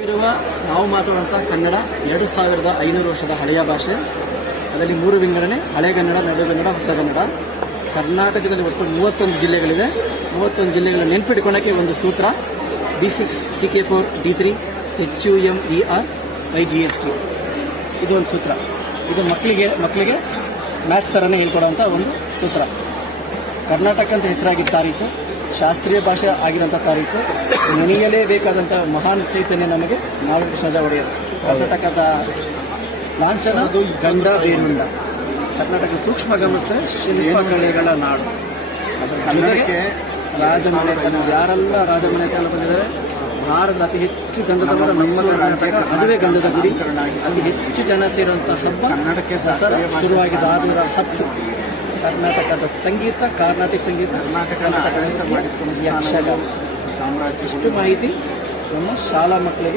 ಇರುವ ನಾವು ಮಾತಾಡುವಂಥ ಕನ್ನಡ 2500 ವರ್ಷದ ಹಳೆಯ ಭಾಷೆ. ಅದರಲ್ಲಿ 3 ವಿಂಗಡಣೆ: ಹಳೆಗನ್ನಡ, ನಡುಗನ್ನಡ, ಹೊಸಗನ್ನಡ. ಕರ್ನಾಟಕದಲ್ಲಿ ಒಟ್ಟು 31 ಜಿಲ್ಲೆಗಳಿವೆ. 31 ಜಿಲ್ಲೆಗಳ ನೆನ್ಪಿಟ್ಕೊಳ್ಳೋಕ್ಕೆ ಒಂದು ಸೂತ್ರ: B6 CK4 D3 HUMER IGST. ಇದು ಒಂದು ಸೂತ್ರ. ಇದು ಮಕ್ಕಳಿಗೆ ಮ್ಯಾಥ್ಸ್ ಥರನೇ ಹೇಳ್ಕೊಡುವಂಥ ಒಂದು ಸೂತ್ರ. ಕರ್ನಾಟಕ ಅಂತ ಹೆಸರಾಗಿದ್ದ ತಾರೀಕು, ಶಾಸ್ತ್ರೀಯ ಭಾಷೆ ಆಗಿರೋಂಥ ತಾರೀಕು, ನೆನೆಯಲೇಬೇಕಾದಂಥ ಮಹಾನ್ ಚೈತನ್ಯ ನಮಗೆ ನಾಲ್ಕು ಕೃಷ್ಣರಾಜ ಒಡೆಯರು. ಕರ್ನಾಟಕದ ಲಾಂಛನ ಗಂಡ ಬೇರುಂಡ. ಕರ್ನಾಟಕದ ಸೂಕ್ಷ್ಮ ಗಮನಿಸಿದ್ರೆ ಶಿಲ್ಪಕಲೆಗಳ ನಾಡು. ಜೊತೆಗೆ ರಾಜಮನೆತನ, ಯಾರೆಲ್ಲ ರಾಜಮನೆತನ ಬಂದಿದ್ದಾರೆ, ಭಾರತದ ಅತಿ ಹೆಚ್ಚು ಗಂಧದ ಮರ ನಮ್ಮ ಕರ್ನಾಟಕ, ಅದುವೇ ಗಂಧದ ಗುಡಿ. ಅತಿ ಹೆಚ್ಚು ಜನ ಸೇರುವಂಥ ಹಬ್ಬ ದಸರಾ. ಶುರುವಾಗಿದ್ದ 610. ಕರ್ನಾಟಕದ ಸಂಗೀತ, ಕಾರ್ನಾಟಿಕ್ ಸಂಗೀತ, ಕರ್ನಾಟಕ ಯಕ್ಷಗಾನ ಸಾಮ್ರಾಜ್ಯ. ಇಷ್ಟು ಮಾಹಿತಿ ನಮ್ಮ ಶಾಲಾ ಮಕ್ಕಳಿಗೆ